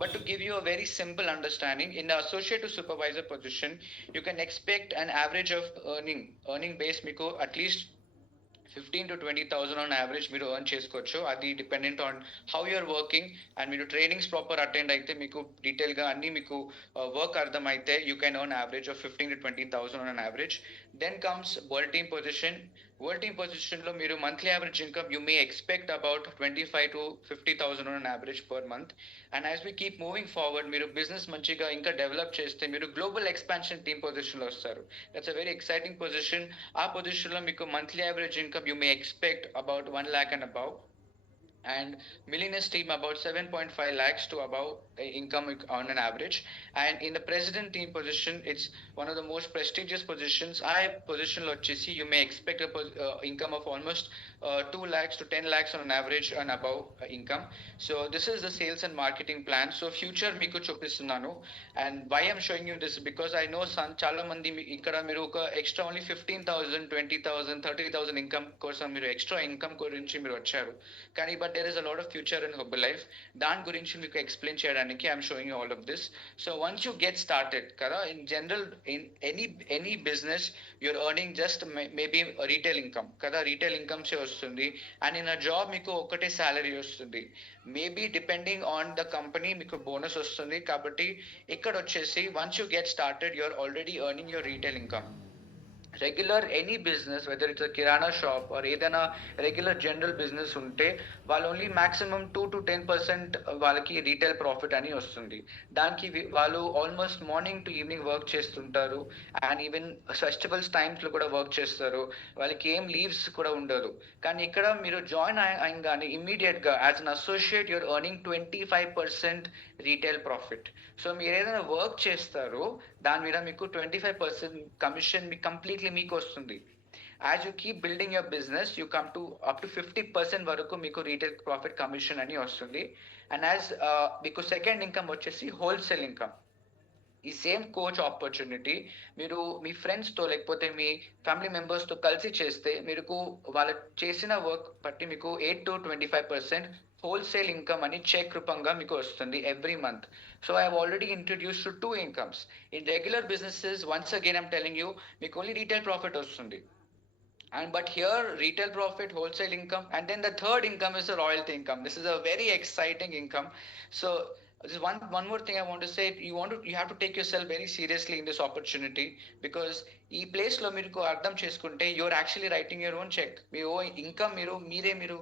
But to give you a very simple understanding, in the associate to supervisor position, you can expect an average of earning base మీకు at least 15 to 20,000 on average మీరు earn చేసుకోవచ్చు. అది dependent on how you're working and మీరు trainings proper attend అయితే మీకు డీటెయిల్గా అన్ని మీకు వర్క్ అర్థమైతే you can earn average of 15 to 20,000 on average. Then comes world team position. వరల్డ్ టీమ్ పొజిషన్లో మీరు monthly average income you may expect about 25 to 50,000 on average per month. And as we keep moving forward మీరు business మంచిగా ఇంకా డెవలప్ చేస్తే మీరు global expansion team పొజిషన్లో వస్తారు. That's a very exciting position. ఆ పొజిషన్లో మీకు monthly average income you may expect about 1 lakh and above, and millionaires team about 7.5 lakhs to above income on an average. And in the president team position, it's one of the most prestigious positions. I position lo chesi you may expect a income of almost 2 lakhs to 10 lakhs on an average and above income. So this is the sales and marketing plan. So future meeku chupistunnanu. And why I'm showing you this, because I know చాలా మంది ఇక్కడ మీరు ఒక extra only 15,000 20,000 30,000 ఇన్కమ్ కోసం మీరు extra income గురించి మీరు వచ్చారు. కానీ but there is a lot of future in Herbalife. దాని గురించి మీకు ఎక్స్ప్లెయిన్ చేయడానికి I'm showing all of this. So once you get started కదా, in general in any business your earning just maybe retail income కదా, retail ఇన్కమ్సే వస్తుంది. And in a job మీకు ఒకటే శాలరీ వస్తుంది. Maybe depending on the company మీకు bonus వస్తుంది. కాబట్టి ఇక్కడ వచ్చేసి once you get started you're already earning your retail income. Regular any business whether it's kirana shop or ఏదైనా రెగ్యులర్ జనరల్ బిజినెస్ ఉంటే వాళ్ళు ఓన్లీ మాక్సిమం 2 to 10% వాళ్ళకి రీటైల్ ప్రాఫిట్ అని వస్తుంది. దానికి వాళ్ళు almost morning to evening work చేస్తుంటారు. అండ్ ఈవెన్ ఫెస్టివల్స్ టైమ్స్లో కూడా వర్క్ చేస్తారు. వాళ్ళకి ఏం లీవ్స్ కూడా ఉండదు. కానీ ఇక్కడ మీరు జాయిన్ అయ్యంగానే ఇమ్మీడియట్గా as an associate you're earning 25% retail profit. So మీరు ఏదైనా వర్క్ చేస్తారో దాని మీద మీకు 25% కమిషన్ మీకు కంప్లీట్లీ మీకు వస్తుంది. As you keep building your business you come to up to 50% వరకు మీకు రీటైల్ ప్రాఫిట్ కమిషన్ అని వస్తుంది. అండ్ యాజ్ మీకు సెకండ్ ఇన్కమ్ వచ్చేసి హోల్సేల్ ఇన్కమ్. ఈ సేమ్ కోచ్ ఆపర్చునిటీ మీరు మీ ఫ్రెండ్స్తో లేకపోతే మీ ఫ్యామిలీ మెంబర్స్తో కలిసి చేస్తే మీకు వాళ్ళు చేసిన వర్క్ బట్టి మీకు 8 to 25% హోల్సేల్ ఇన్కమ్ అని చెక్ రూపంగా మీకు వస్తుంది every month. So I have already introduce to 2 incomes. In regular businesses once again I'm telling you మీకు ఓన్లీ రీటైల్ ప్రాఫిట్ వస్తుంది. And but here retail profit, wholesale income, and then the third income is the royalty income. This is a very exciting income. So there's one more thing I want to say. You have to take yourself very seriously in this opportunity, because ఈ ప్లేస్లో మీరు అర్థం చేసుకుంటే you're actually writing your own cheque. మీ ఓ income మీరు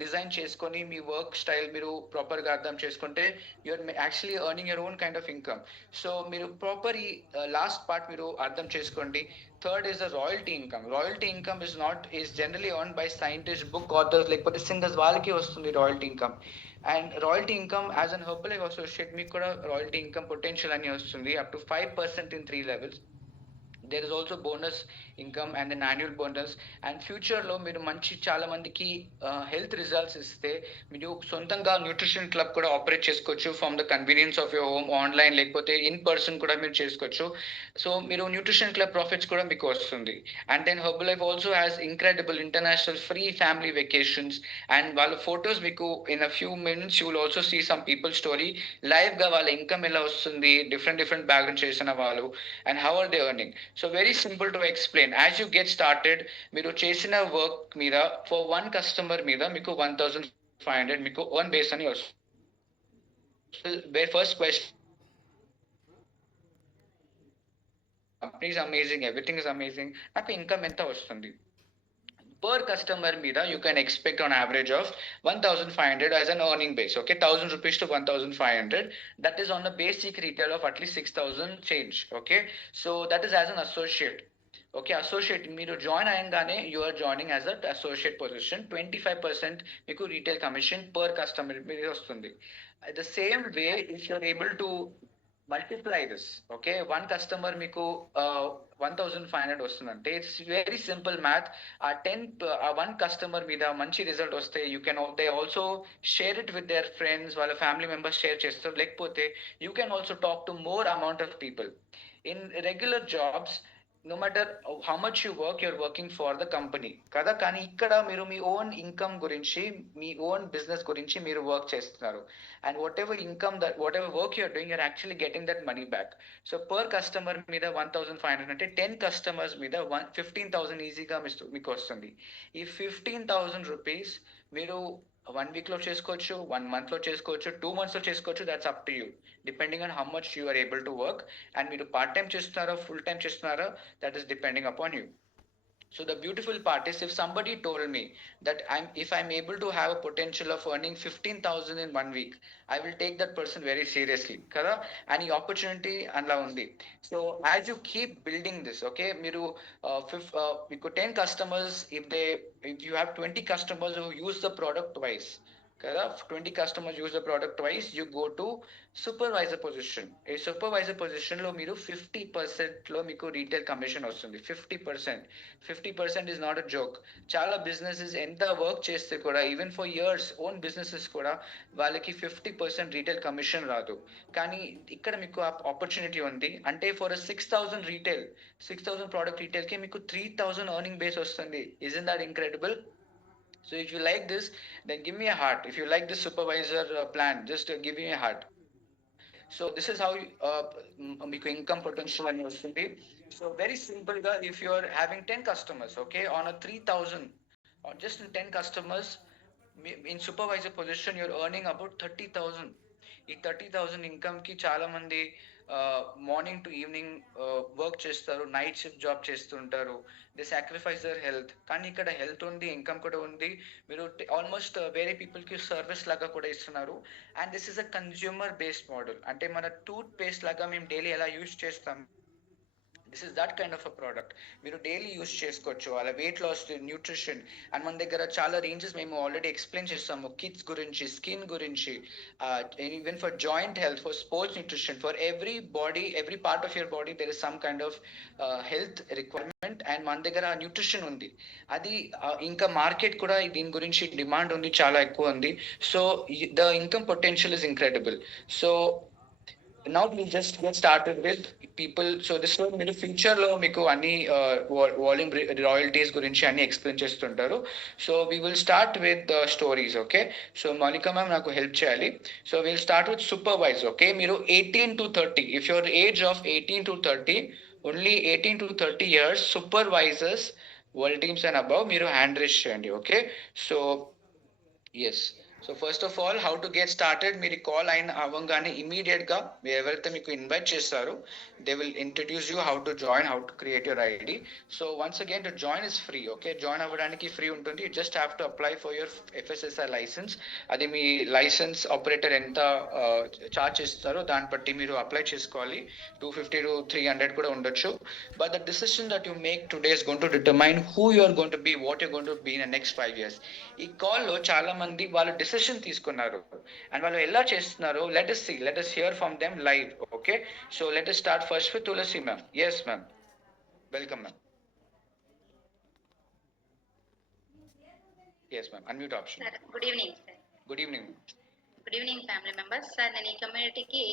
design చేసుకొని మీ వర్క్ స్టైల్ మీరు ప్రాపర్గా అర్థం చేసుకుంటే you're actually earning your own kind of income. So మీరు ప్రాపర్ ఈ లాస్ట్ పార్ట్ మీరు అర్థం చేసుకోండి. Third is the royalty income. Royalty income is generally earn by scientist, book authors లేకపోతే సింగర్స్, వాళ్ళకి వస్తుంది royalty income. And royalty income as an Herbalife associate మీకు కూడా రాయల్టీ ఇన్కమ్ పొటెన్షియల్ అని వస్తుంది అప్ టు 5% ఇన్ 3 levels. There is also bonus income and an annual bonus. And ఫ్యూచర్లో మీరు మంచి చాలా మందికి హెల్త్ రిజల్ట్స్ ఇస్తే మీరు సొంతంగా న్యూట్రిషన్ క్లబ్ కూడా ఆపరేట్ చేసుకోవచ్చు from the convenience of your home. Online లేకపోతే ఇన్ పర్సన్ కూడా మీరు చేసుకోవచ్చు. సో మీరు న్యూట్రిషన్ క్లబ్ ప్రాఫిట్స్ కూడా మీకు వస్తుంది. And then Herbalife also has incredible international free family vacations. And వాళ్ళ ఫొటోస్ మీకు in a few minutes you will also see some people story లైవ్గా వాళ్ళ ఇన్కమ్ ఎలా వస్తుంది, డిఫరెంట్ బ్యాక్గ్రౌండ్ చేసిన వాళ్ళు, and how are they earning. So very simple to explain. As you get started మీరు చేసిన వర్క్ మీద ఫర్ 1 customer మీద మీకు 1,500 మీకు ఎర్న్ బేస్ అని వస్తుంది. First question, company is amazing, everything is amazing, నాకు ఇన్కమ్ ఎంత వస్తుంది? Per customer mida you can expect on average of 1,500 as an earning base. Okay, 1,000 rupees to 1,500. That is on the basic retail of at least 6,000 change. Okay, so that is as an associate. Okay, associate మీరు join అయ్యంగానే you are joining as a associate position. 25% మీకు retail commission per customer మీద వస్తుంది. The same way if you are able to multiply this, okay, 1 customer మీకు 1,500 వస్తుందంటే it's very simple math. ఆ 1 customer మీద మంచి రిజల్ట్ వస్తే you can they also share it with their friends, వాళ్ళ ఫ్యామిలీ మెంబర్స్ షేర్ చేస్తారు. లేకపోతే you can also talk to more amount of people. In regular jobs no matter how much you work, you're working for the company కదా. కానీ ఇక్కడ మీరు మీ own income గురించి, మీ own business గురించి మీరు వర్క్ చేస్తున్నారు. And whatever work you're doing, you're actually getting that money back. So per customer మీద 1,500 అంటే 10 కస్టమర్స్ మీద 15,000 ఈజీగా మీకు వస్తుంది. ఈ 15,000 రూపీస్ మీరు 1 వీక్లో చేసుకోవచ్చు, 1 మంత్లో చేసుకోవచ్చు, 2 మంత్స్లో చేసుకోవచ్చు. That's up to you, depending on how much you are able to work. And మీరు పార్ట్ టైం చేస్తున్నారో ఫుల్ టైం చేస్తున్నారో, that is depending upon you. So the beautiful part is, if somebody told me that if I'm able to have a potential of earning 15,000 in 1 week, I will take that person very seriously kada. And the opportunity anla undi. So as you keep building this, okay, miru మీకు 10 customers, if you have 20 customers who use the product twice కదా, 20 customers use the product twice, you go to supervisor position. ఈ సూపర్వైజర్ పొజిషన్లో మీరు 50%లో మీకు retail commission వస్తుంది. 50% is not a joke. చాలా బిజినెసెస్ ఎంత వర్క్ చేస్తే కూడా, even for years own businesses కూడా, వాళ్ళకి 50% రీటైల్ కమిషన్ రాదు. కానీ ఇక్కడ మీకు ఆపర్చునిటీ ఉంది. అంటే ఫర్ 6,000 ప్రోడక్ట్ రీటైల్కి మీకు 3,000 ఎర్నింగ్ బేస్ వస్తుంది. Isn't that incredible? So if you like this, then give me a heart. If you like this supervisor plan, just give me a heart. So this is how మీకు ఇన్కమ్ పొటెన్షియల్ అని వస్తుంది. So very simple గా, if you are having 10 customers, okay, on a 3,000, or just in 10 customers in supervisor position, you're earning about 30,000. ఈ 30,000 ఇన్కమ్ కి చాలా మంది morning to evening work చేస్తారు, night shift job చేస్తుంటారు. They sacrifice their health. కానీ ఇక్కడ హెల్త్ ఉంది, ఇన్కమ్ కూడా ఉంది. మీరు ఆల్మోస్ట్ వేరే పీపుల్కి సర్వీస్ లాగా కూడా ఇస్తున్నారు. And this is a consumer based model. అంటే మన టూత్ పేస్ట్ లాగా మేము డైలీ ఎలా యూజ్ చేస్తాం, this is that kind of a product. మీరు డైలీ యూస్ చేసుకోవచ్చు. అలా వెయిట్ లాస్, న్యూట్రిషన్, అండ్ మన దగ్గర చాలా రేంజెస్ మేము ఆల్రెడీ ఎక్స్ప్లెయిన్ చేస్తాము. కిడ్స్ గురించి, స్కిన్ గురించి, even for joint health, for sports nutrition, for every part of your body there is some kind of health requirement. And మన దగ్గర న్యూట్రిషన్ ఉంది. అది ఇంకా మార్కెట్ కూడా దీని గురించి డిమాండ్ ఉంది, చాలా ఎక్కువ ఉంది. So the income potential is incredible. So now we just get started with people. So this is మీరు ఫ్యూచర్ లో మీకు అన్ని వాల్యూమ్ రాయల్టీస్ గురించి అన్ని ఎక్స్ప్లెయిన్ చేస్తుంటారు. So we will start with stories. Okay, so Mounika ma'am నాకు హెల్ప్ చేయాలి. So will start with supervise. Okay, మీరు 18 to 30, if your age of 18 to 30, only 18 to 30 years supervisors, world teams and above మీరు hand raise చేయండి. Okay, so yes. So first of all, how to get started, మీరు కాల్ అయిన అవ్వగానే immediate గా మీరు ఎవరైతే మీకు ఇన్వైట్ చేస్తారో, they will introduce you how to join, how to create your ID. So once again, to join is free. Okay, join అవ్వడానికి free ఉంటుంది. Just have to apply for your FSSI licence. అది మీ licence operator ఎంత charge చేస్తారో దాన్ని బట్టి మీరు అప్లై చేసుకోవాలి. 250 to 300 కూడా ఉండొచ్చు. But the decision that you make today is going to determine who you are going to be, what you going to be in the next 5 years. ఈ కాల్లో చాలా మంది వాళ్ళు డిసిషన్ తీసుకున్నారు అండ్ వాళ్ళు ఎలా చేస్తున్నారు, let us hear from them live. Okay, so let us start first with Tulasi ma'am. Yes ma'am, welcome ma'am. Yes ma'am, unmute option. Sir, good evening sir. Good evening. Good evening family members. Sir, నేను ఈ కమ్యూనిటీకి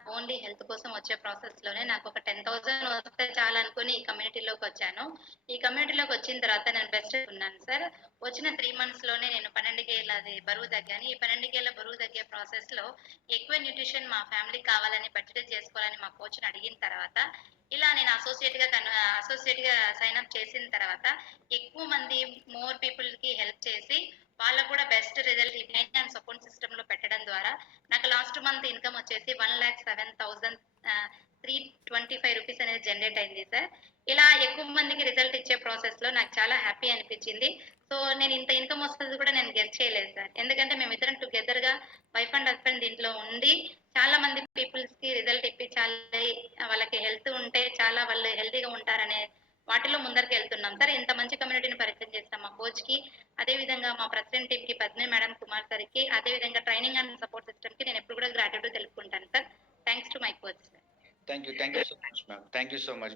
only health కోసం వచ్చే ప్రాసెస్ లోనే నాకు ఒక 10,000 వస్తే చాలు అనుకుని ఈ కమ్యూనిటీలోకి వచ్చాను. ఈ కమ్యూనిటీలోకి వచ్చిన తర్వాత నేను బెస్ట్ ఉన్నాను సార్. వచ్చిన 3 months లోనే నేను 12 కేజీలది బరువు తగ్గాను. ఈ 12 కేజీల బరువు తగ్గే ప్రాసెస్ లో ఎక్కువ న్యూట్రిషన్ మా ఫ్యామిలీకి కావాలని, బడ్జెట్ చేసుకోవాలని మా కోచ్ని అడిగిన తర్వాత, ఇలా నేను అసోసియేట్ గా సైన్ అప్ చేసిన తర్వాత ఎక్కువ మంది మోర్ పీపుల్ కి హెల్ప్ చేసి వాళ్ళకు కూడా బెస్ట్ రిజల్ట్ ఈ ఫైనాన్స్ సపోర్ట్ సిస్టమ్ లో పెట్టడం ద్వారా నాకు లాస్ట్ మంత్ ఇన్కమ్ వచ్చేసి 1,07,325 రూపీస్ అనేది జనరేట్ అయింది సార్. ఇలా ఎక్కువ మందికి రిజల్ట్ ఇచ్చే ప్రాసెస్ లో నాకు చాలా హ్యాపీ అనిపించింది. సో నేను ఇంత ఇన్కమ్ వస్తుంది కూడా నేను గెస్ చేయలేదు సార్. ఎందుకంటే మేమిద్దరం టుగెదర్ గా వైఫ్ అండ్ హస్బెండ్ దీంట్లో ఉండి చాలా మంది పీపుల్స్ కి రిజల్ట్ ఇప్పించాలి, వాళ్ళకి హెల్త్ ఉంటే చాలా వాళ్ళు హెల్తీగా ఉంటారనే వాటిలో ముందరికి వెళ్తున్నాం సార్. ఇంత మంచి కమ్యూనిటీని పరిచయం చేస్తాం మా కోచ్ కి, అదే విధంగా మా ప్రెసిడెంట్ టీమ్ కి పద్మే మేడం, కుమార్ సార్ కి, అదే విధంగా ట్రైనింగ్ అండ్ సపోర్ట్ సిస్టమ్ కి నేను ఎప్పుడు కూడా గ్రాటిట్యూడ్ తెలుపుకుంటాను sir. Thanks to my coach sir. Thank you so much ma'am, thank you so much.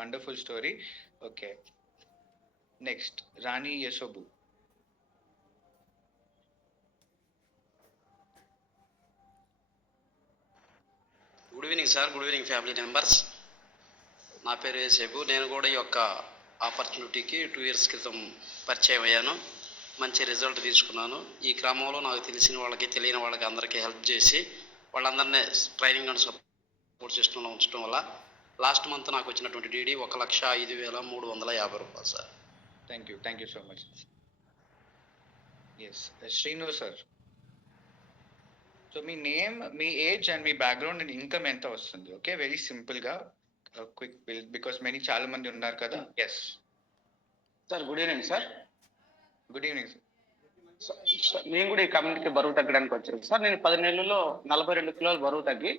Wonderful story. Okay, next Rani Yesobu. Good evening sir, good evening family members. నా పేరు యేసేపు. నేను కూడా ఈ యొక్క ఆపర్చునిటీకి 2 ఇయర్స్ క్రితం పరిచయం అయ్యాను. మంచి రిజల్ట్ తీసుకున్నాను. ఈ క్రమంలో నాకు తెలిసిన వాళ్ళకి, తెలియని వాళ్ళకి అందరికీ హెల్ప్ చేసి వాళ్ళందరినీ ట్రైనింగ్ అండ్ సపోర్ట్ సిస్టంలో ఉంచడం వల్ల లాస్ట్ మంత్ నాకు వచ్చినటువంటి DD 1,05,350 sir. Thank you so much. Yes Srinu sir, so మీ నేమ్, మీ ఏజ్ అండ్ మీ బ్యాక్గ్రౌండ్ అండ్ ఇన్కమ్ ఎంత వస్తుంది? ఓకే, వెరీ సింపుల్గా క్విక్ బికాస్ చాలా మంది ఉన్నారు కదా. Yes sir, good evening sir. Good evening sir. నేను కూడా ఈ కమ్యూనిటీకి బరువు తగ్గడానికి వచ్చాను సార్. నేను 10 నెలల్లో 42 కిలోలు బరువు తగ్గి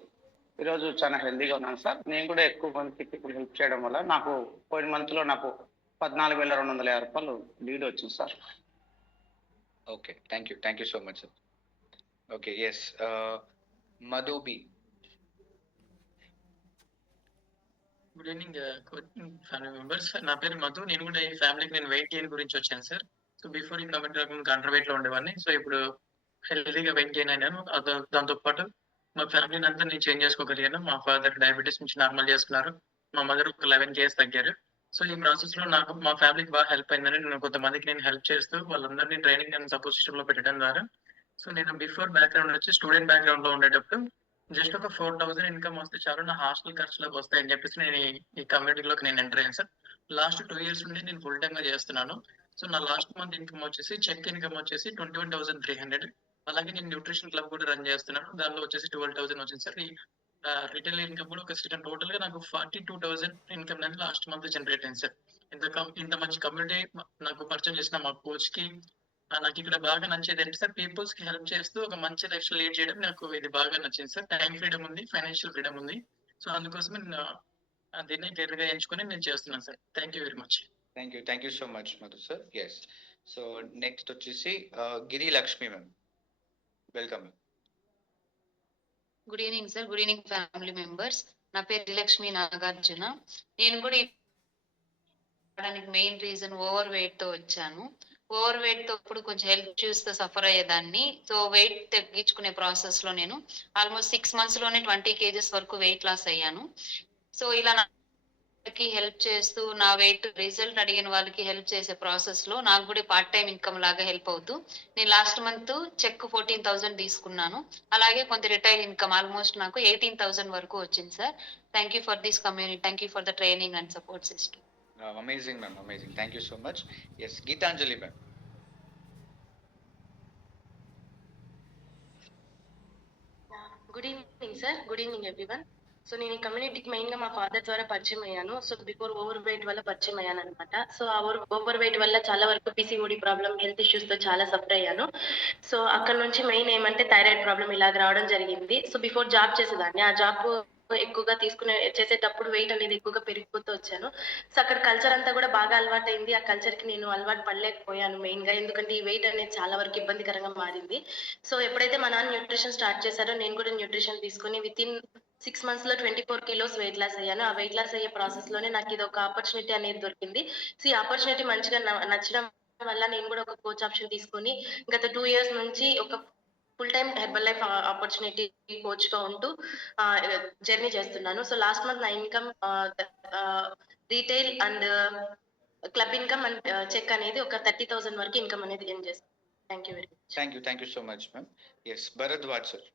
ఈరోజు చాలా హెల్తీగా ఉన్నాను సార్. నేను కూడా ఎక్కువ మందికి ఇప్పుడు హెల్ప్ చేయడం వల్ల నాకు పోయిన మంత్లో నాకు 14,250 రూపాయలు లీడ్ వచ్చింది sir. Okay, thank you so much sir. Okay, yes Madhu B. Good evening family members. నా పేరు మధు. నేను కూడా ఈ ఫ్యామిలీకి వెయిట్ గెయిన్ గురించి వచ్చాను సార్. సో బిఫోర్ ఈ కమెంట్ రాకుండా అండర్ వెయిట్ లో ఉండేవాడిని. సో ఇప్పుడు హెల్తీగా వెయిట్ గెయిన్ అయినాను. దాంతో పాటు మా ఫ్యామిలీని అంతా నేను చేంజ్ చేసుకోగలిగాను. మా ఫాదర్ డయాబెటీస్ నుంచి నార్మల్ చేసుకున్నారు. మా మదర్ ఒక 11 kgs తగ్గారు. సో ఈ ప్రాసెస్ లో నాకు మా ఫ్యామిలీకి బాగా హెల్ప్ అయిందని కొంతమందికి నేను హెల్ప్ చేస్తూ వాళ్ళందరినీ ట్రైనింగ్ అండ్ సపోర్ట్ సిస్టమ్ లో పెట్టడం ద్వారా, సో నేను బిఫోర్ బ్యాక్గ్రౌండ్ వచ్చి స్టూడెంట్ బ్యాక్గ్రౌండ్ లో ఉండేటప్పుడు జస్ట్ ఒక 4,000 ఇన్కమ్ వస్తే చాలు, నా హాస్టల్ ఖర్చులకు వస్తాయని చెప్పేసి నేను ఈ కమ్యూనిటీలోకి నేను ఎంటర్ అయ్యాను సార్. లాస్ట్ 2 years నుండి నేను ఫుల్ టైమ్ గా చేస్తున్నాను. సో నా లాస్ట్ మంత్ ఇన్కమ్ వచ్చేసి, చెక్ ఇన్కమ్ వచ్చేసి 21,300. అలాగే నేను న్యూట్రిషన్ క్లబ్ కూడా రన్ చేస్తున్నాను. దానిలో వచ్చేసి 12,000 వచ్చింది సార్. ఈ రిటైల్ ఇన్కమ్ కూడా ఒక టోటల్ గా నాకు 42,000 ఇన్కమ్ అనేది లాస్ట్ మంత్ జనరేట్ అయింది సార్. ఇంత మంచి కమ్యూనిటీ నాకు పరిచయం చేసిన మా కోచ్ కి నాకు ఇక్కడ బాగా నచ్చేది ఏంటి సార్, పీపుల్స్ కి హెల్ప్ చేస్తూ ఒక మంచి లైఫ్ స్టైల్ లీడ్ చేయడం నాకు ఇది బాగా నచ్చింది సార్. టైం ఫ్రీడమ్ ఉంది, ఫైనాన్షియల్ ఫ్రీడమ్ ఉంది. సో అందుకోసమే నేను దీన్ని కెరీర్ గా ఎంచుకొని నేను చేస్తున్నాను sir. Thank you very much. Thank you so much Madhu sir. Yes, so next వచ్చేసి Giri Lakshmi ma'am, welcome. Good evening sir. Good evening family members. నా పేరు లక్ష్మి నాగార్జున. నేను కూడా మెయిన్ రీజన్ ఓవర్ వెయిట్ తో వచ్చాను. ఓవర్ వెయిట్ తో ఇప్పుడు కొంచెం హెల్త్ ఇష్యూస్ తో సఫర్ అయ్యేదాన్ని. సో వెయిట్ తగ్గించుకునే ప్రాసెస్ లో నేను ఆల్మోస్ట్ 6 months లోనే 20 kgs వరకు వెయిట్ లాస్ అయ్యాను. సో ఇలా హెల్ప్ చేస్తూ నా వెయిట్ రిజల్ట్ అడిగిన వాళ్ళకి హెల్ప్ చేసే ప్రాసెస్ లో నాకు కూడా పార్ట్ టైం ఇన్కమ్ లాగా హెల్ప్ అవుతూ నేను లాస్ట్ మంత్ చెక్ 14,000 తీసుకున్నాను. అలాగే కొంత రిటైల్ ఇన్కమ్ ఆల్మోస్ట్ నాకు 18,000 వరకు వచ్చింది sir. Thank you for this community. Thank you for the training and support system. Amazing ma'am, amazing. Thank you so much. Yes Geetanjali ma'am. Good evening sir. Good evening everyone. So నేను ఈ కమ్యూనిటీకి మెయిన్ గా మా ఫాదర్ ద్వారా పరిచయం అయ్యాను. సో బిఫోర్ ఓవర్ వెయిట్ వల్ల పరిచయం అయ్యాను అనమాట. సో ఆ ఓవర్ వెయిట్ వల్ల చాలా వరకు PCOD ప్రాబ్లం, హెల్త్ ఇష్యూస్ తో చాలా సఫర్ అయ్యాను. సో అక్కడ నుంచి మెయిన్ ఏమంటే థైరాయిడ్ ప్రాబ్లం ఇలాగ రావడం జరిగింది. సో బిఫోర్ జాబ్ చేసేదాన్ని. ఆ జాబ్ ఎక్కువగా చేసేటప్పుడు వెయిట్ అనేది ఎక్కువగా పెరిగిపోతూ వచ్చాను. సో అక్కడ కల్చర్ అంతా కూడా బాగా అలవాటు అయింది. ఆ కల్చర్ కి నేను అలవాటు పడలేకపోయాను మెయిన్ గా, ఎందుకంటే ఈ వెయిట్ అనేది చాలా వరకు ఇబ్బందికరంగా మారింది. సో ఎప్పుడైతే మా నాన్న న్యూట్రిషన్ స్టార్ట్ చేశారో నేను కూడా న్యూట్రిషన్ తీసుకుని విత్ ఇన్ 6 months లో 24 kilos వెయిట్ లాస్ అయ్యాను. ఆ వెయిట్ లాస్ అయ్యే ప్రాసెస్ లోనే నాకు ఇది ఒక ఆపర్చునిటీ అనేది దొరికింది. సో ఈ ఆపర్చునిటీ మంచిగా నచ్చడం వల్ల నేను కూడా ఒక కోచ్ ఆప్షన్ తీసుకొని గత 2 years నుంచి ఒక full time Herbalife opportunity coach గా ఉంటూ జర్నీ చేస్తున్నాను. సో లాస్ట్ మంత్ నా income retail and club income and check అనేది ఒక 30,000 వరకు ఇన్కమ్ అనేది గెయిన్ చేస్తాను. Thank you very much. Thank you so much ma'am. Yes Bharadwaj sir.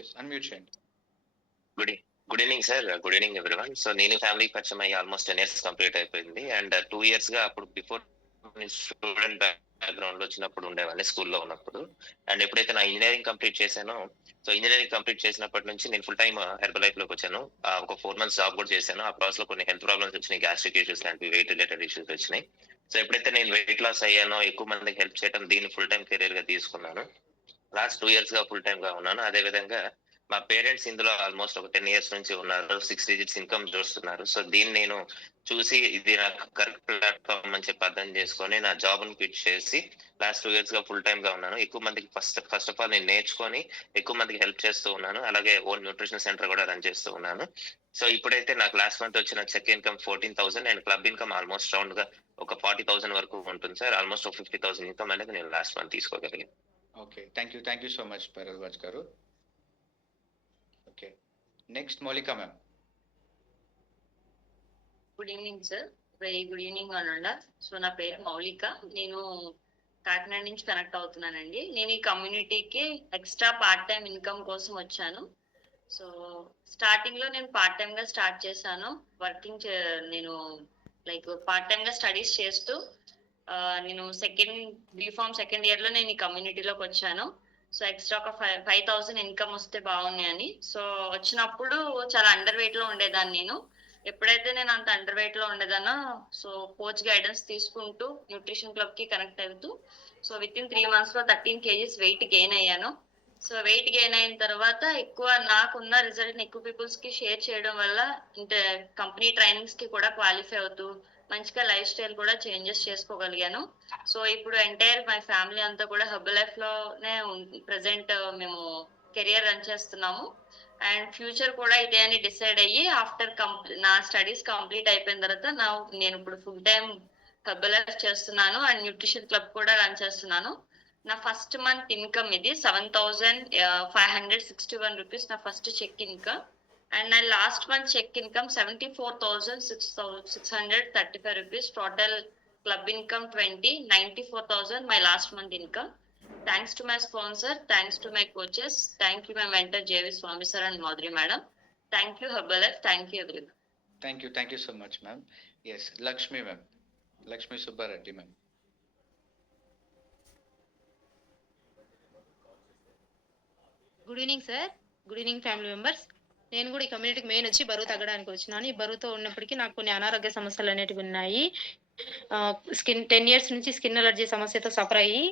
Yes unmute చేయండి. Good evening sir. Good evening everyone. So నేను ఫ్యామిలీకి పరిచయం అయ్యి ఆల్మోస్ట్ 10 years కంప్లీట్ అయిపోయింది. అండ్ 2 years గా అప్పుడు బిఫోర్ స్టూడెంట్ బ్యాక్గ్రౌండ్ లో వచ్చినప్పుడు ఉండేవాడిని స్కూల్లో ఉన్నప్పుడు. అండ్ ఎప్పుడైతే నా ఇంజనీరింగ్ కంప్లీట్ చేశానో, సో ఇంజనీరింగ్ కంప్లీట్ చేసినప్పటి నుంచి నేను ఫుల్ టైమ్ హెర్బల్ లైఫ్ లోకి వచ్చాను. ఒక 4 months జాబ్ కూడా చేశాను. ఆ ప్రాసెస్ లో కొన్ని హెల్త్ ప్రాబ్లమ్స్ వచ్చినాయి, గ్యాస్ట్రిక్ ఇష్యూస్ లాంటివి, వెయిట్ రిలేటెడ్ ఇష్యూస్ వచ్చినాయి. సో ఎప్పుడైతే నేను వెయిట్ లాస్ అయ్యానో, ఎక్కువ మందికి హెల్ప్ చేయడం, దీన్ని ఫుల్ టైం కెరీర్ గా తీసుకున్నాను. లాస్ట్ 2 years గా ఫుల్ టైమ్ గా ఉన్నాను. అదే విధంగా మా పేరెంట్స్ ఇందులో ఆల్మోస్ట్ ఒక 10 years నుంచి ఉన్నారు, 6 digits ఇన్కమ్ చూస్తున్నారు. సో దీన్ని నేను చూసి ఇది నాకు కరెక్ట్ ప్లాట్ఫామ్ అని చెప్పి అర్థం చేసుకొని నా జాబ్ ని క్విట్ చేసి లాస్ట్ 2 years గా ఫుల్ టైమ్ గా ఉన్నాను. ఎక్కువ మందికి ఫస్ట్ ఆఫ్ ఆల్ నేను నేర్చుకొని ఎక్కువ మందికి హెల్ప్ చేస్తూ ఉన్నాను. అలాగే ఓన్ న్యూట్రిషన్ సెంటర్ కూడా రన్ చేస్తూ ఉన్నాను. సో ఇప్పుడైతే నాకు లాస్ట్ మంత్ వచ్చిన cheque income 14,000 and club income almost round గా ఒక 40,000 వరకు ఉంటుంది సార్. ఆల్మోస్ట్ ఒక 50,000 ఇన్కమ్ అనేది నేను లాస్ట్ మంత్ తీసుకోగలిగాను. Okay, thank you so much Bharadwaj garu. Okay, next Moulika ma'am. Good evening sir, very good evening అనండ. సో నా పేరు మౌలిక, నేను కాకినాడ నుంచి కనెక్ట్ అవుతున్నానండి. నేను ఈ కమ్యూనిటీకి ఎక్స్ట్రా పార్ట్ టైం ఇన్కమ్ కోసం వచ్చాను. సో స్టార్టింగ్ లో నేను పార్ట్ టైం గా స్టార్ట్ చేశాను వర్కింగ్. నేను లైక్ పార్ట్ టైం గా స్టడీస్ చేస్తూ నేను బీఫామ్ సెకండ్ ఇయర్ లో నేను ఈ కమ్యూనిటీలోకి వచ్చాను. సో ఎక్స్ట్రా ఒక 5,000 ఇన్కమ్ వస్తే బాగున్నాయని. సో వచ్చినప్పుడు చాలా అండర్ వెయిట్ లో ఉండేదాన్ని నేను. ఎప్పుడైతే నేను అంత అండర్ వెయిట్ లో ఉండేదానో సో కోచ్ గైడెన్స్ తీసుకుంటూ న్యూట్రిషన్ క్లబ్ కి కనెక్ట్ అవుతూ సో విత్ ఇన్ 3 months లో 13 kgs వెయిట్ గెయిన్ అయ్యాను. సో వెయిట్ గెయిన్ అయిన తర్వాత ఎక్కువ నాకున్న రిజల్ట్ ఎక్కువ పీపుల్స్ కి షేర్ చేయడం వల్ల కంపెనీ ట్రైనింగ్స్ కి కూడా క్వాలిఫై అవుతూ మంచిగా లైఫ్ స్టైల్ కూడా చేంజెస్ చేసుకోగలిగాను. సో ఇప్పుడు ఎంటైర్ మై ఫ్యామిలీ అంతా కూడా హెర్బల్ లైఫ్ లోనే ప్రెసెంట్ మేము కెరియర్ రన్ చేస్తున్నాము. అండ్ ఫ్యూచర్ కూడా ఇదే అని డిసైడ్ అయ్యి ఆఫ్టర్ నా స్టడీస్ కంప్లీట్ అయిపోయిన తర్వాత నేను ఇప్పుడు ఫుల్ టైం హెర్బల్ లైఫ్ చేస్తున్నాను అండ్ న్యూట్రిషన్ క్లబ్ కూడా రన్ చేస్తున్నాను. నా ఫస్ట్ మంత్ ఇన్కమ్ ఇది 7,561 రూపీస్ నా ఫస్ట్ చెక్ ఇన్కమ్. అండ్ నా last month cheque income 74,635 rupees. Total club income 94,000 my last month income. Thanks to my sponsor, thanks to my coaches, thank you my mentor JV Swami sir and Madhuri madam. Thank you Herbalife, thank you everyone. Thank you so much ma'am. Yes, Lakshmi ma'am, Lakshmi Subbareddy ma'am. Good evening sir, good evening family members. నేను కూడా ఈ కమ్యూనిటీకి మెయిన్ వచ్చి బరువు తగ్గడానికి వచ్చినాను. ఈ బరువుతో ఉన్నప్పటికీ నాకు కొన్ని అనారోగ్య సమస్యలు అనేటివి ఉన్నాయి. 10 years నుంచి స్కిన్ అలర్జీ సమస్యతో సఫర్ అయ్యి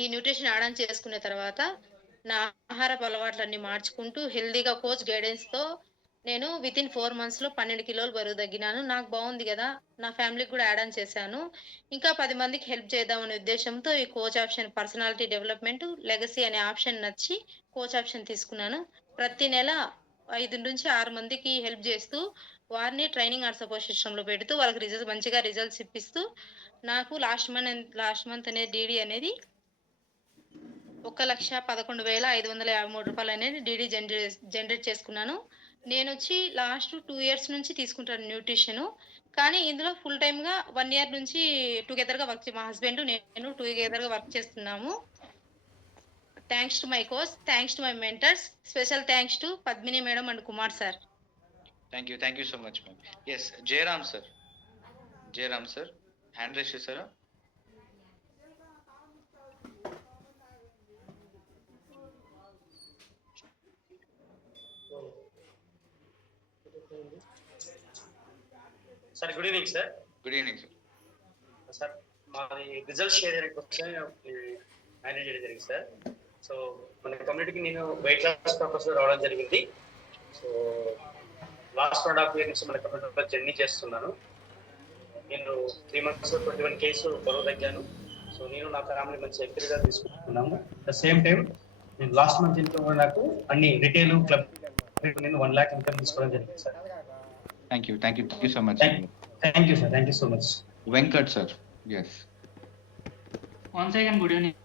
ఈ న్యూట్రిషన్ యాడ్ ఆన్ చేసుకున్న తర్వాత నా ఆహారపు అలవాట్లన్నీ మార్చుకుంటూ హెల్దీగా కోచ్ గైడెన్స్ తో నేను విత్ ఇన్ 4 months లో 12 kilos బరువు తగ్గినాను. నాకు బాగుంది కదా, నా ఫ్యామిలీకి కూడా యాడ్ ఆన్ చేశాను. ఇంకా 10 మందికి హెల్ప్ చేద్దామనే ఉద్దేశంతో ఈ coach option personality development legacy అనే ఆప్షన్ నచ్చి కోచ్ ఆప్షన్ తీసుకున్నాను. ప్రతి నెల 5 నుంచి 6 మందికి హెల్ప్ చేస్తూ వారిని ట్రైనింగ్ అండ్ సపోర్ట్ సిస్టమ్ లో పెడుతూ వాళ్ళకి మంచిగా రిజల్ట్స్ ఇప్పిస్తూ నాకు లాస్ట్ మంత్ అనేది డీడీ అనేది 1,11,553 రూపాయలు అనేది డీడీ జనరేట్ చేసుకున్నాను. నేను వచ్చి లాస్ట్ 2 years నుంచి తీసుకుంటాను న్యూట్రిషన్. కానీ ఇందులో ఫుల్ టైమ్ గా 1 year నుంచి టుగెదర్ గా వర్క్ మా హస్బెండ్ నేను టుగెదర్ గా వర్క్ చేస్తున్నాము. Thanks to my coach, thanks to my mentors, special thanks to Padmini madam and Kumar sir. Thank you so much ma'am. Yes, Jairam sir, hand raise చేశారా? Sir good evening sir. Good evening sir మాది result share చేయడానికి వచ్చి మేనేజ్ చేయడం జరిగింది sir. So మన కమ్యూనిటీకి నేను weight loss purpose రావడం జరిగింది. సో లాస్ట్ 1.5 years నుంచి మన కమ్యూనిటీలో జర్నీ చేస్తున్నాను. నేను 3 months 21 kgs బరువు తగ్గాను. సో నేను నా ఫ్యామిలీ మంచి హెల్త్ గా తీసుకుంటున్నాను. అట్ ద సేమ్ టైం నేను లాస్ట్ మంత్ ఇన్కమ్ కూడా నాకు అన్ని రిటైల్ క్లబ్ నేను 1 lakh ఇన్కమ్ తీసుకోవడం జరిగింది sir. Thank you so much. Thank you sir, thank you so much. Venkat sir, yes. Once again good evening.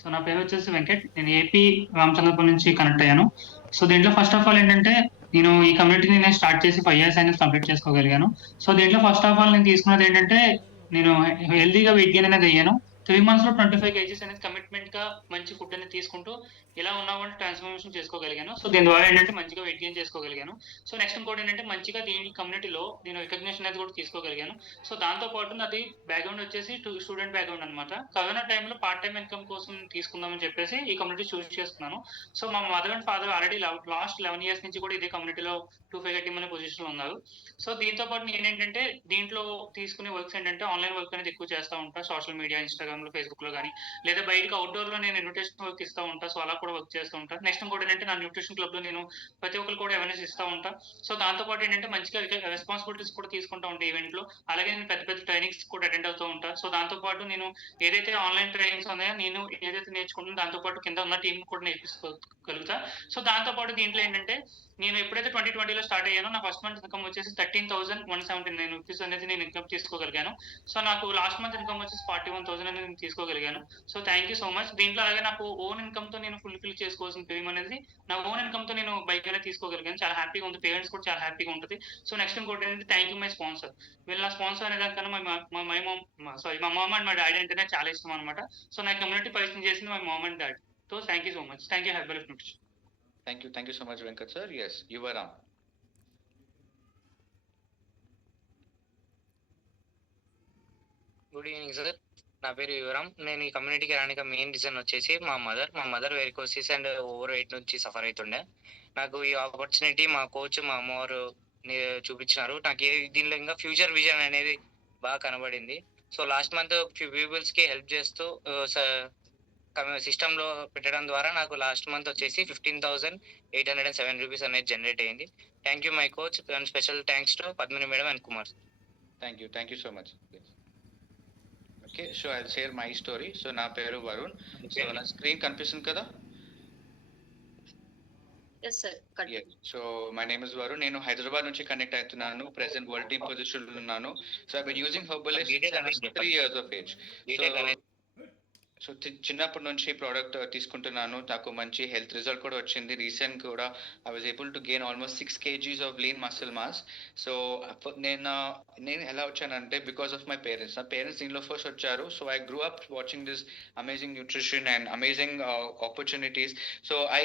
So నా పేరు వచ్చేసి వెంకట్, నేను ఏపీ రామచంద్రపురం నుంచి కనెక్ట్ అయ్యాను. సో దీంట్లో ఫస్ట్ ఆఫ్ ఆల్ ఏంటంటే నేను ఈ కమ్యూనిటీని నేను స్టార్ట్ చేసి 5 years అనేది కంప్లీట్ చేసుకోగలిగాను. సో దీంట్లో ఫస్ట్ ఆఫ్ ఆల్ నేను తీసుకున్నది ఏంటంటే నేను హెల్దీగా వెయిట్ గెయిన్ అనేది అయ్యాను. 3 months లో 25 kgs అనేది కమిట్మెంట్ గా మంచి ఫుడ్ అనేది తీసుకుంటూ ఇలా ఉన్నామంటే ట్రాన్స్ఫర్మేషన్ చేసుకోగలిగాను. సో దీని ద్వారా ఏంటంటే మంచిగా వెయిట్ గెయిన్ చేసుకోగలిగాను. సో నెక్స్ట్ ఇంకోటి ఏంటంటే మంచిగా దీని కమ్యూనిటీలో నేను రికగ్నిషన్ అనేది కూడా తీసుకోగలిగాను. సో దాంతో పాటు నాది బ్యాక్గ్రౌండ్ వచ్చేసి స్టూడెంట్ బ్యాక్గ్రౌండ్ అనమాట. కరోనా టైంలో పార్ట్ టైం ఇన్కమ్ కోసం తీసుకుందామని చెప్పేసి ఈ కమ్యూనిటీ చూస్ చేసుకున్నాను. సో మా mother and father already last 11 years నుంచి కూడా ఇదే కమ్యూనిటీలో 2-5 టీమ్ అనే పొజిషన్ లో ఉన్నారు. సో దీంతో పాటు నేనేంటంటే దీంట్లో తీసుకునే వర్క్స్ ఏంటంటే ఆన్లైన్ వర్క్ అనేది ఎక్కువ చేస్తూ ఉంటా. సోషల్ మీడియా, ఇన్స్టాగ్రామ్ ఇన్స్టాగ్రామ్ లో, ఫేస్బుక్ లో కానీ, లేదా బయటకి అవుట్డోర్ లో నేను ఇన్విటేషన్ వర్క్ ఇస్తూ ఉంటా. సో అలా కూడా వర్క్ చేస్తూ ఉంటా. నెక్స్ట్ ఇంకోటి ఏంటంటే నా న్యూట్రిషన్ క్లబ్ లో నేను ప్రతి ఒక్కరు కూడా అవేర్నెస్ ఇస్తూ ఉంటా. సో దాంతో పాటు ఏంటంటే మంచిగా రెస్పాన్సిబిలిటీస్ కూడా తీసుకుంటూ ఉంటా ఈవెంట్ లో. అలాగే నేను పెద్ద పెద్ద ట్రైనింగ్స్ కూడా అటెండ్ అవుతూ ఉంటా. సో దాంతో పాటు నేను ఏదైతే ఆన్లైన్ ట్రైనింగ్స్ ఉన్నాయో, నేను ఏదైతే నేర్చుకుంటున్నా దాంతో పాటు కింద ఉన్న టీం కూడా నేర్పించుకోగలుగుతా. సో దాంతో పాటు దీంట్లో ఏంటంటే నేను ఎప్పుడైతే 2020లో స్టార్ట్ అయ్యానో నా ఫస్ట్ మంత్ ఇన్కమ్ వచ్చేసి 13,179 రూపీస్ అనేది నేను ఇన్కమ్ తీసుకోగలిగాను. సో నాకు లాస్ట్ మంత్ ఇన్కమ్ వచ్చేసి 41,000 అనేది నేను తీసుకోగలిగాను. So thank you so much. దీంట్లో అలాగే నాకు ఓన్ ఇన్కమ్ తో నేను ఫుల్ఫిల్ చేసుకోవాల్సిన డ్రీమ్ అనేది నా ఓన్ ఇన్కమ్ తో నేను బైక్ అనేది తీసుకోగలిగాను. చాలా హ్యాపీగా ఉంది. పేరెంట్స్ కూడా చాలా హ్యాపీగా ఉంటుంది. సో నెక్స్ట్ ఇంకోటి ఏంటంటే థ్యాంక్ యూ మై స్పాన్సర్. వీళ్ళు నా స్పాన్సర్ అనే దానికన్నా మా మామ్ అండ్ మా డాడీ అంటేనే చాలా ఇష్టం అనమాట. సో నా కమ్యూనిటీ పరిచయం చేసింది my mom and daddy. So thank you so much. Thank you herbal nutrition. Thank you so much, Venkat sir. Yes, Yuvaram. Good evening sir. నా పేరు యువరామ్. నేను ఈ కమ్యూనిటీకి రానికి మెయిన్ రీజన్ వచ్చేసి మా mother varicose and over weight నుంచి సఫర్ అవుతుండే. నాకు ఈ ఆపర్చునిటీ మా కోచ్, మా అమ్మవారు చూపించినారు. నాకు దీనిలో ఇంకా ఫ్యూచర్ విజన్ అనేది బాగా కనబడింది. So last month few peoples కి హెల్ప్ చేస్తూ సిస్టమ్ లో పెట్టడం ద్వారా నాకు లాస్ట్ మంత్ వచ్చేసి 15,807 రూపీస్ అనేది జనరేట్ అయింది. Thank you my coach and special thanks to Padmini madam and Kumar. Thank you so much. Yes. Okay, so I'll share my story. So na peru Varun. So na screen కనిపిస్తుంది కదా? Yes sir. Yeah. So my name is Varun. నేను హైదరాబాద్ నుంచి కనెక్ట్ అవుతున్నాను. Present world team position లో ఉన్నాను. So I've been using Herbalife since 3 years of age. So చిన్నప్పటి నుంచి ప్రోడక్ట్ తీసుకుంటున్నాను. నాకు మంచి హెల్త్ రిజల్ట్ కూడా వచ్చింది. రీసెంట్ కూడా I was able to gain almost 6 kgs of lean muscle mass. So నేను ఎలా వచ్చానంటే బికాస్ ఆఫ్ మై పేరెంట్స్. నా పేరెంట్స్ దీనిలో ఫస్ట్ వచ్చారు. So I grew up watching this amazing nutrition and amazing opportunities. So I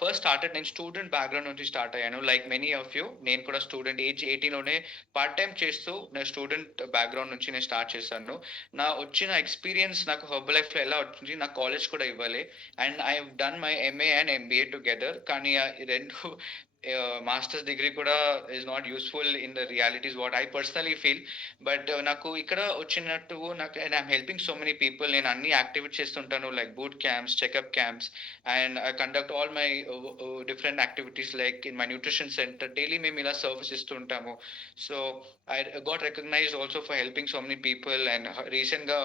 first started, నేను student background నుంచి స్టార్ట్ అయ్యాను. Like many of you, నేను కూడా స్టూడెంట్ ఏజ్ 18లోనే పార్ట్ టైం చేస్తూ నేను స్టూడెంట్ బ్యాక్గ్రౌండ్ నుంచి నేను స్టార్ట్ చేశాను. నా వచ్చిన ఎక్స్పీరియన్స్ నాకు హెర్బలైఫ్ లో ఎలా వచ్చింది, నా కాలేజ్ కూడా ఇవ్వాలి. And I have done my MA and MBA together. కానీ రెండు మాస్టర్స్ డిగ్రీ కూడా is not useful in the realities what I personally feel. But నాకు ఇక్కడ వచ్చినట్టు నాకు and I'm helping so many people. నేను అన్ని యాక్టివిటీస్ చేస్తుంటాను, like boot camps, checkup camps, and I conduct all my different activities like in my nutrition centre. Daily మేము ఇలా service ఇస్తుంటాము. So I got recognized also for helping so many people. And recent గా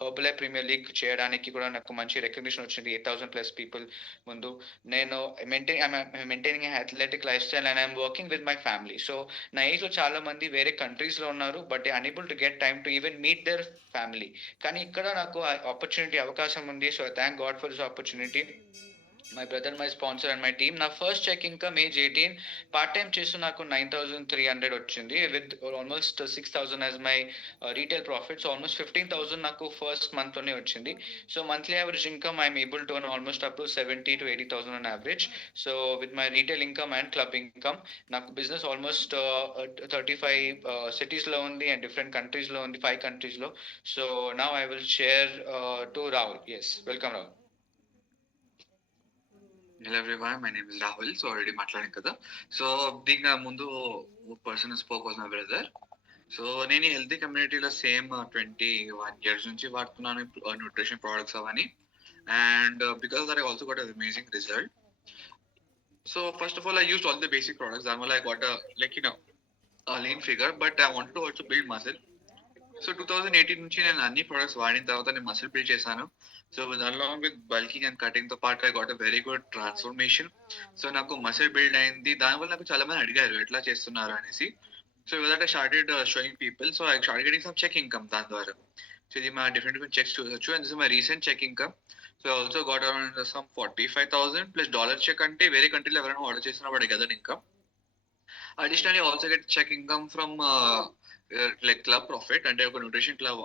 Herbalife Premier League చేయడానికి కూడా నాకు మంచి రికగ్నిషన్ వచ్చింది. 8,000+ people ముందు. నేను maintaining athletic lifestyle and I'm working with my family. So నా ఏజ్ లో చాలా మంది వేరే కంట్రీస్ లో ఉన్నారు, but unable to get time to even meet their family. కానీ ఇక్కడ నాకు ఆపర్చునిటీ, అవకాశం ఉంది. So thank god for this opportunity. My brother, my sponsor and my team. నా first check income age 18 part time చేస్తూ నాకు 9,300 వచ్చింది, with almost 6,000 as my retail profit. So almost 15,000 నాకు ఫస్ట్ మంత్ లోనే వచ్చింది. So monthly average income I'm able to earn almost up to 70,000 to 80,000 on average. So with my retail income and club income నాకు business almost 35 cities లో ఉంది and different countries లో ఉంది, 5 countries లో. So now I will share to Rahul. Yes, welcome Rahul. Hello everyone, my name is Rahul. So already మాట్లాడాను కదా. So దీనికి ముందు person spoke was my brother. So నేను ఈ హెల్తీ కమ్యూనిటీలో సేమ్ 21 years నుంచి వాడుతున్నాను న్యూట్రిషన్ ప్రోడక్ట్స్ అవన్నీ. And because that I also got an amazing result. So first of all I used all the basic products. దానివల్ల I got like lean figure, but I wanted to also build muscle. So 2018 నుంచి నేను అన్ని products వాడిన తర్వాత నేను muscle build చేశాను. So along with bulking and cutting తో పాటు I got a very good transformation. So నాకు మసిల్ బిల్డ్ అయింది. దానివల్ల నాకు చాలా మంది అడిగారు ఎట్లా చేస్తున్నారు అనేసి. So that I started showing people. So I started getting some cheque income దాని ద్వారా. సో ఇది మా డిఫరెంట్ చెక్స్ చూడొచ్చు. And this is my recent cheque income. So also got around some 45,000 plus dollar cheque. అంటే వేరే కంట్రీలో ఎవరైనా order చేసినా వాడి గదర్ income. Additionally also get check income from like club profit, అంటే ఒక న్యూట్రిషన్ క్లబ్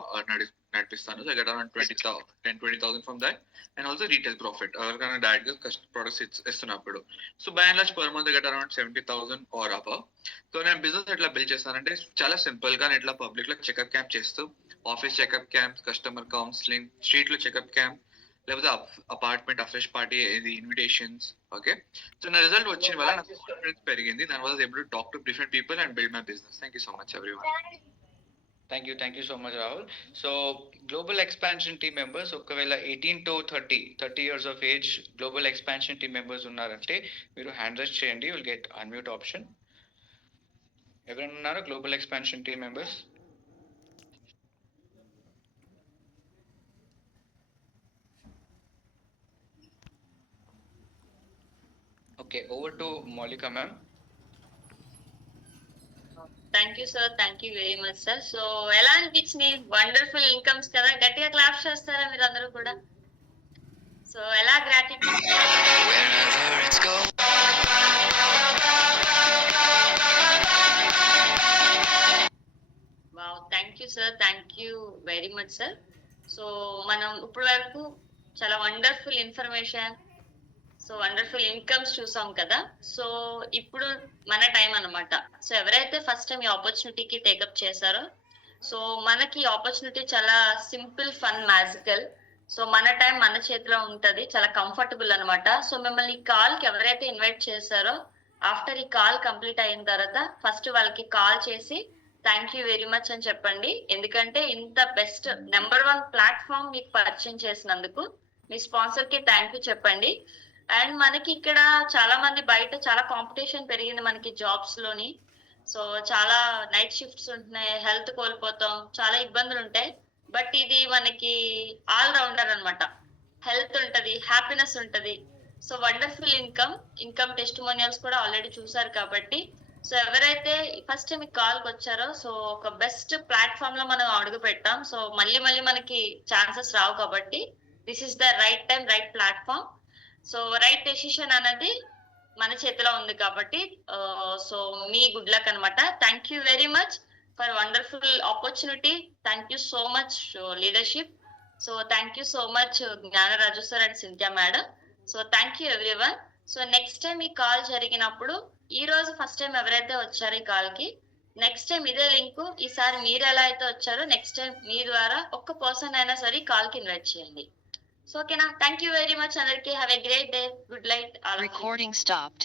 నడిపిస్తాను. So get around 10,000 from that. And also retail profit ఎవరికైనా డైరెక్ట్ గా ప్రొడక్ట్స్ ఇస్తున్నప్పుడు. So by and large per month get around 70,000 or above. So నేను business ఎట్లా build చేస్తానంటే చాలా సింపుల్ గా ఇట్లా పబ్లిక్ లో చెకప్ క్యాంప్ చేస్తూ, office checkup camp, customer counselling, street లో చెకప్ క్యాంప్, లేకపోతే అపార్ట్మెంట్ అఫ్రెష్ పార్టీ ఇది ఇన్విటేషన్స్. ఓకే, సో నా రిజల్ట్ వచ్చిన వల్ల నాకు కాన్ఫిడెన్స్ పెరిగింది. దాని వల్ల able to talk to different people and build my business. Thank you so much everyone. Thank you so much, Rahul. So, global expansion team members, ఒకవేళ 18 to 30 years of age global expansion team members ఉన్నారంటే మీరు hand raise చేయండి, will get unmute option. ఎవరైనా ఉన్నారా global expansion team members? Okay, over to Moulika ma'am. Thank you sir, thank you very much sir. So ఎలా అనిపించింది? Wonderful incomes కదా, గట్టిగా క్లాప్ చేస్తారా మీరు అందరూ కూడా? సో ఎలా gratitude? Wow, thank you sir, thank you very much sir. So మనం ఇప్పుడు వరకు చాలా wonderful information, so wonderful incomes చూసాం కదా. సో ఇప్పుడు మన టైం అన్నమాట. సో ఎవరైతే ఫస్ట్ టైం ఈ ఆపర్చునిటీకి టేకప్ చేశారో, సో మనకి ఆపర్చునిటీ చాలా సింపుల్, ఫన్, మ్యాజికల్. సో మన టైం మన చేతిలో ఉంటది, చాలా కంఫర్టబుల్ అన్నమాట. సో మిమ్మల్ని ఈ కాల్ కి ఎవరైతే ఇన్వైట్ చేశారో, ఆఫ్టర్ ఈ కాల్ కంప్లీట్ అయిన తర్వాత ఫస్ట్ వాళ్ళకి కాల్ చేసి థ్యాంక్ యూ వెరీ మచ్ అని చెప్పండి. ఎందుకంటే ఇంత బెస్ట్ నెంబర్ 1 ప్లాట్ఫామ్ మీకు పరిచయం చేసినందుకు మీ స్పాన్సర్ కి థ్యాంక్ యూ చెప్పండి. అండ్ మనకి ఇక్కడ చాలా మంది బయట చాలా కాంపిటీషన్ పెరిగింది మనకి జాబ్స్ లోని. సో చాలా నైట్ షిఫ్ట్స్ ఉంటున్నాయి, హెల్త్ కోల్పోతాం, చాలా ఇబ్బందులు ఉంటాయి. బట్ ఇది మనకి ఆల్ రౌండర్ అన్నమాట. హెల్త్ ఉంటది, హ్యాపీనెస్ ఉంటది. సో వండర్ఫుల్ ఇన్కమ్ టెస్టిమోనియల్స్ కూడా ఆల్రెడీ చూసారు కాబట్టి, సో ఎవరైతే ఫస్ట్ టైం కాల్ కి వచ్చారో, సో ఒక బెస్ట్ ప్లాట్ఫామ్ లో మనం అడుగు పెట్టాం. సో మళ్ళీ మనకి ఛాన్సెస్ రావు కాబట్టి this is the right time, right platform. So right decision అనేది మన చేతిలో ఉంది కాబట్టి, సో మీ గుడ్ లక్ అన్నమాట. Thank you very much for wonderful opportunity. Thank you so much leadership. So thank you so much Gnanaraju sir and Scindia madam. So thank you everyone. So next time ఈ కాల్ జరిగినప్పుడు, ఈ రోజు ఫస్ట్ టైం ఎవరైతే వచ్చారో ఈ కాల్ కి, next time ఇదే లింక్, ఈసారి మీరు ఎలా అయితే వచ్చారో నెక్స్ట్ టైం మీ ద్వారా ఒక్క పర్సన్ అయినా సరే కాల్ కి ఇన్వైట్ చేయండి. సో ఓకేనా? థ్యాంక్ యూ వెరీ మచ్ అందరికి. Have a great day. Good night. Recording stopped.